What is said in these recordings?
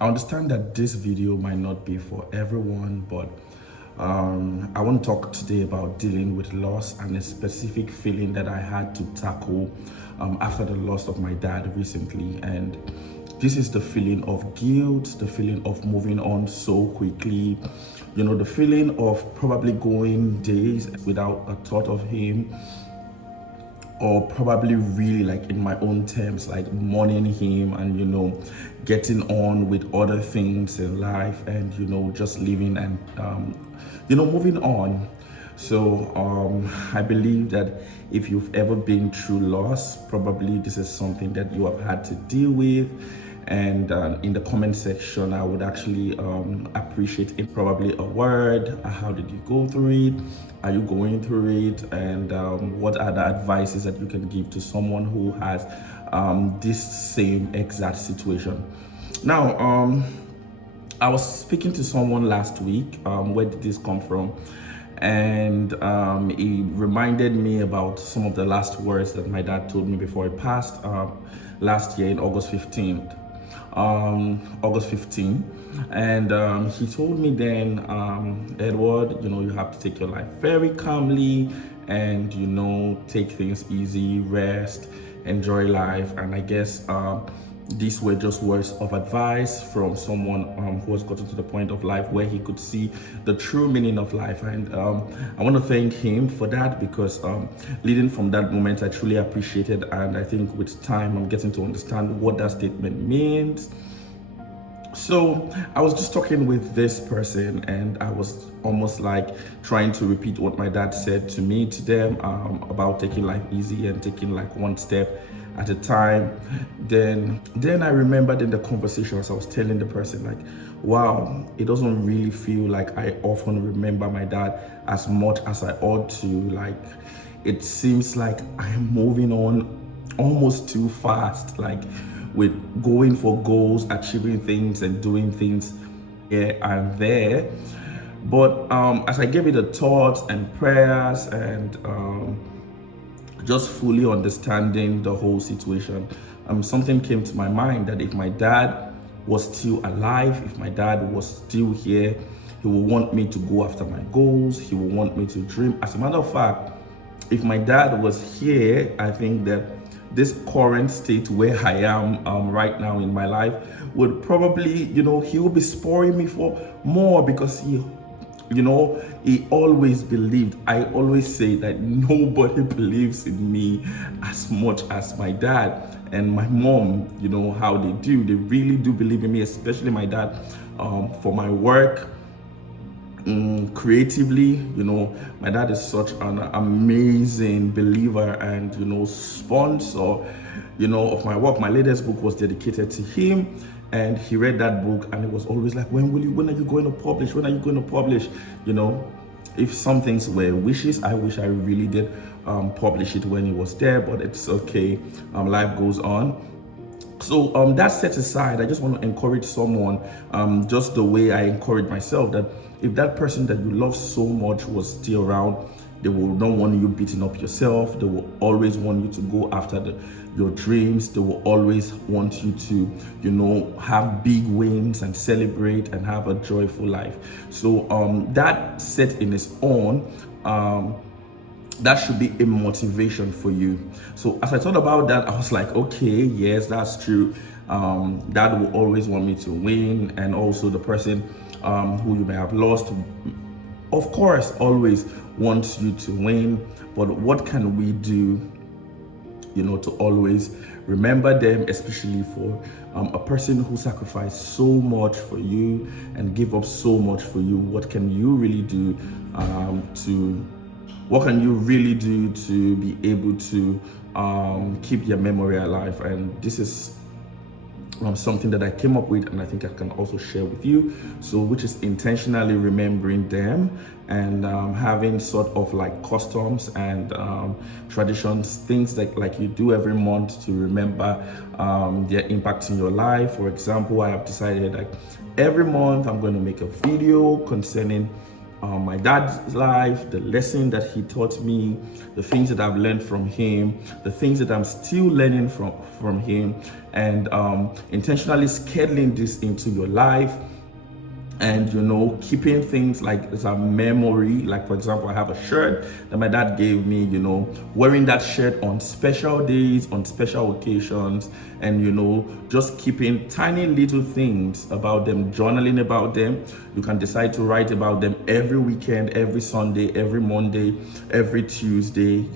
I understand that this video might not be for everyone, but I want to talk today about dealing with loss and a specific feeling that I had to tackle after the loss of my dad recently. And this is the feeling of guilt, the feeling of moving on so quickly, the feeling of probably going days without a thought of him, or probably really like in my own terms, like mourning him and getting on with other things in life and just living and moving on. So I believe that if you've ever been through loss, probably this is something that you have had to deal with. And in the comment section, I would actually appreciate it. Probably a word. How did you go through it? Are you going through it? And what are the advices that you can give to someone who has this same exact situation? Now, I was speaking to someone last week. Where did this come from? And he reminded me about some of the last words that my dad told me before he passed last year in August 15th. And he told me then, Edward, you have to take your life very calmly and take things easy, rest, enjoy life. And I guess these were just words of advice from someone who has gotten to the point of life where he could see the true meaning of life. And I want to thank him for that, because leading from that moment, I truly appreciated. And I think with time, I'm getting to understand what that statement means. So I was just talking with this person, and I was almost like trying to repeat what my dad said to me, to them, about taking life easy and taking like one step at a time. Then I remembered in the conversation, as I was telling the person, like, wow, it doesn't really feel like I often remember my dad as much as I ought to. Like, it seems like I'm moving on almost too fast, like with going for goals, achieving things and doing things here and there. But as I gave it a thought and prayers and just fully understanding the whole situation, something came to my mind that if my dad was still alive, if my dad was still here, he would want me to go after my goals. He would want me to dream. As a matter of fact, if my dad was here, I think that this current state where I am right now in my life would probably, he will be spoiling me for more, because he always believed. I always say that nobody believes in me as much as my dad and my mom. How they do. They really do believe in me, especially my dad, for my work. Creatively, my dad is such an amazing believer and sponsor of my work. My latest book was dedicated to him, and he read that book and it was always like, when are you going to publish? When are you going to publish? If some things were wishes, I wish I really did publish it when he was there, but it's okay. Life goes on. So that set aside, I just want to encourage someone, just the way I encourage myself, that if that person that you love so much was still around, they will not want you beating up yourself. They will always want you to go after your dreams. They will always want you to, have big wins and celebrate and have a joyful life. So that set in its own, that should be a motivation for you. So as I thought about that, I was like, okay, yes, that's true. Dad will always want me to win, and also the person who you may have lost, of course, always wants you to win. But what can we do, to always remember them, especially for a person who sacrificed so much for you and gave up so much for you? What can you really do what can you really do to be able to keep your memory alive? And this is something that I came up with, and I think I can also share with you. So, which is intentionally remembering them and having sort of like customs and traditions, things like you do every month to remember their impact in your life. For example, I have decided like every month I'm going to make a video concerning my dad's life, the lesson that he taught me, the things that I've learned from him, the things that I'm still learning from him, and intentionally scheduling this into your life. And keeping things like as a memory. Like, for example, I have a shirt that my dad gave me, wearing that shirt on special days, on special occasions, and just keeping tiny little things about them, journaling about them. You can decide to write about them every weekend, every Sunday, every Monday, every Tuesday,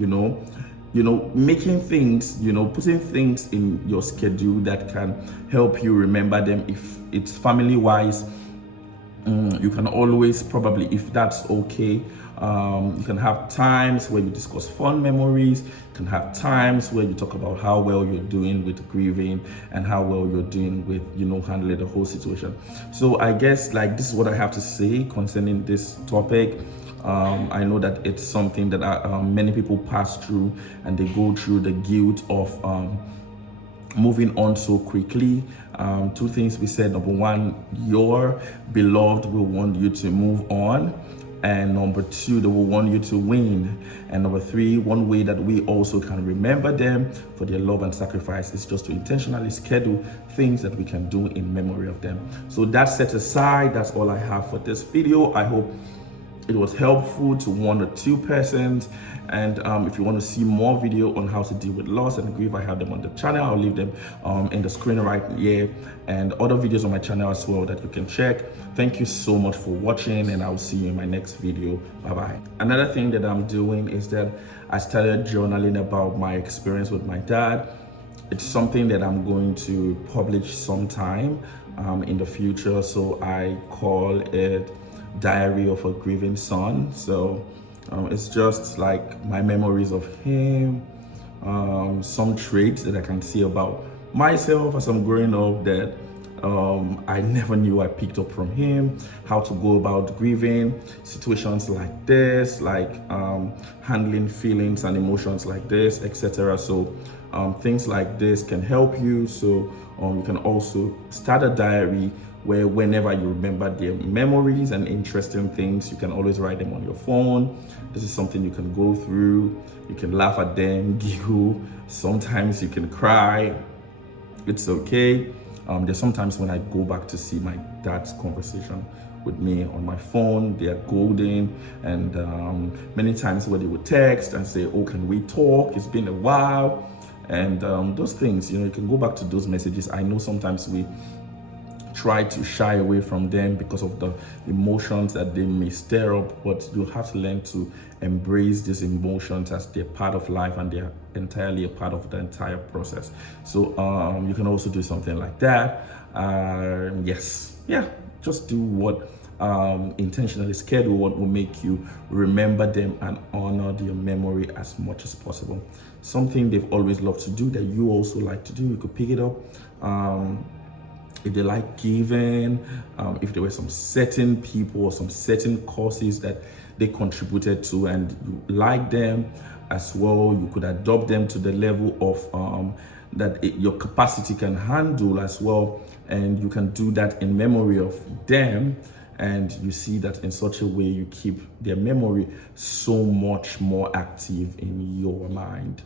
making things, putting things in your schedule that can help you remember them. If it's family wise, you can always, probably, if that's okay, you can have times where you discuss fun memories. You can have times where you talk about how well you're doing with grieving and how well you're doing with handling the whole situation. So I guess, like, this is what I have to say concerning this topic. I know that it's something that many people pass through, and they go through the guilt of moving on so quickly. Two things we said. Number one, your beloved will want you to move on. And number two, they will want you to win. And number three, one way that we also can remember them for their love and sacrifice is just to intentionally schedule things that we can do in memory of them. So that's set aside. That's all I have for this video. I hope it was helpful to one or two persons. And if you want to see more video on how to deal with loss and grief, I have them on the channel. I'll leave them in the screen right here, and other videos on my channel as well that you can check. Thank you so much for watching, and I'll see you in my next video. Bye bye. Another thing that I'm doing is that I started journaling about my experience with my dad. It's something that I'm going to publish sometime in the future. So I call it Diary of a Grieving Son. So it's just like my memories of him, some traits that I can see about myself as I'm growing up that I never knew I picked up from him. How to go about grieving situations like this, like handling feelings and emotions like this, etc. So things like this can help you. So you can also start a diary where whenever you remember their memories and interesting things, you can always write them on your phone. This is something you can go through. You can laugh at them, giggle. Sometimes you can cry. It's okay. There's sometimes when I go back to see my dad's conversation with me on my phone, they are golden. And many times where they would text and say, oh, can we talk? It's been a while. And those things, you can go back to those messages. I know sometimes we try to shy away from them because of the emotions that they may stir up, but you have to learn to embrace these emotions as they're part of life, and they're entirely a part of the entire process. So you can also do something like that. Just do what intentionally schedule what will make you remember them and honor their memory as much as possible. Something they've always loved to do that you also like to do, you could pick it up. If they like giving, if there were some certain people or some certain causes that they contributed to and you like them as well, you could adopt them to the level of your capacity can handle as well. And you can do that in memory of them. And you see that in such a way, you keep their memory so much more active in your mind.